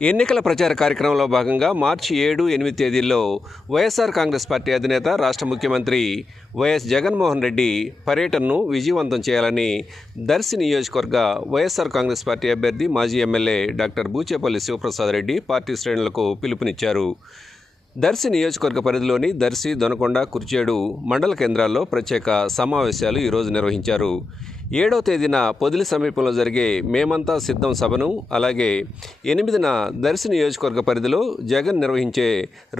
ఎన్నికల ప్రచార కార్యక్రమంలో భాగంగా మార్చి ఏడు ఎనిమిది తేదీల్లో వైఎస్ఆర్ కాంగ్రెస్ పార్టీ అధినేత రాష్ట్ర ముఖ్యమంత్రి వైఎస్ జగన్మోహన్ రెడ్డి పర్యటనను విజయవంతం చేయాలని దర్శి నియోజకవర్గ వైఎస్ఆర్ కాంగ్రెస్ పార్టీ అభ్యర్థి మాజీ MLA doctor Buchepalli Sivaprasad Reddy party శ్రేణులకు పిలుపునిచ్చారు. దర్శి నియోజకవర్గ పరిధిలోని దర్శి దొనకొండ కుర్చేడు మండల కేంద్రాల్లో ప్రత్యేక సమావేశాలు ఈరోజు నిర్వహించారు. ఏడవ తేదీన పొదిలి సమీపంలో జరిగే మేమంతా సిద్ధం సభను అలాగే ఎనిమిదిన దర్శి నియోజకవర్గ పరిధిలో జగన్ నిర్వహించే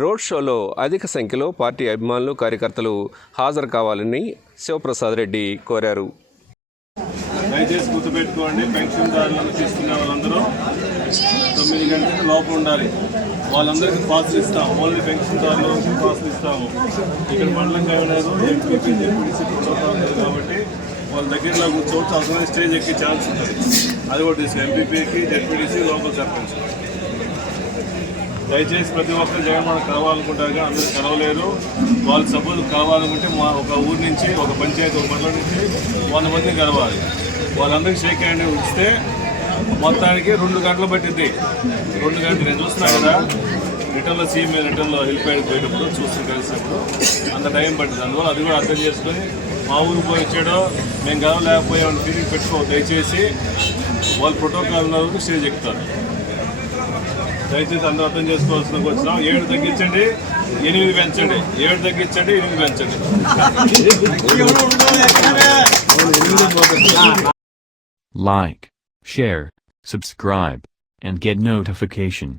రోడ్ షోలో అధిక సంఖ్యలో పార్టీ అభిమానులు కార్యకర్తలు హాజరు కావాలని శివప్రసాద్ రెడ్డి కోరారు. దయచేసి గుర్తుపెట్టుకోండి పెన్షన్దారులను తీసుకున్న వాళ్ళందరూ తొమ్మిది గంటల లోపు ఉండాలి. వాళ్ళందరికీ పాసులు ఇస్తాం. ఓన్లీ పెన్షన్దారులకు పాసులు ఇస్తాము. ఇక్కడ మండలం కావలేదు ఎంపీపీ జెడ్పీటీసీ ప్రోగ్రాం కాబట్టి వాళ్ళ దగ్గరలో కూర్చోవచ్చు అవసరమైన స్టేజ్ ఎక్కే ఛాన్స్ ఉంటుంది. అది కూడా తీసుకు ఎంపీపీకి జెడ్పీటీసీ లోకల్ సర్పంచ్ దయచేసి ప్రతి ఒక్కరు జగన్మోహన్ కలవాలనుకుంటారు కానీ అందరూ కలవలేరు. వాళ్ళు సభ్యులు కలవాలనుకుంటే మా ఒక ఊరు నుంచి ఒక పంచాయతీ ఒక మండలం నుంచి వంద మందిని కలవాలి. వాళ్ళందరికీ షేక్ హ్యాండ్ ఇస్తే మొత్తానికి రెండు గంటలు పట్టింది రెండు గంటలు నేను చూస్తున్నా కదా రిటర్న్లో సీఎం రిటర్న్లో హెల్ప్ హ్యాండ్ పోయేటప్పుడు చూస్తూ కలిసినప్పుడు అంత టైం పట్టింది అందువల్ల అది కూడా అర్థం చేసుకొని మా ఊరు పోయి వచ్చాడో మేము కలవలేకపోయామని ఫీలింగ్ పెట్టుకో దయచేసి వాళ్ళు ప్రోటోకాల్ ఉన్న వరకు స్టేజ్ ఎక్కుతారు దయచేసి అందరూ అర్థం చేసుకోవాల్సిన వచ్చినాం ఏడు తగ్గించండి ఎనిమిది పెంచండి. ఏడు తగ్గించండి ఎనిమిది పెంచండి. Like share subscribe and get notification.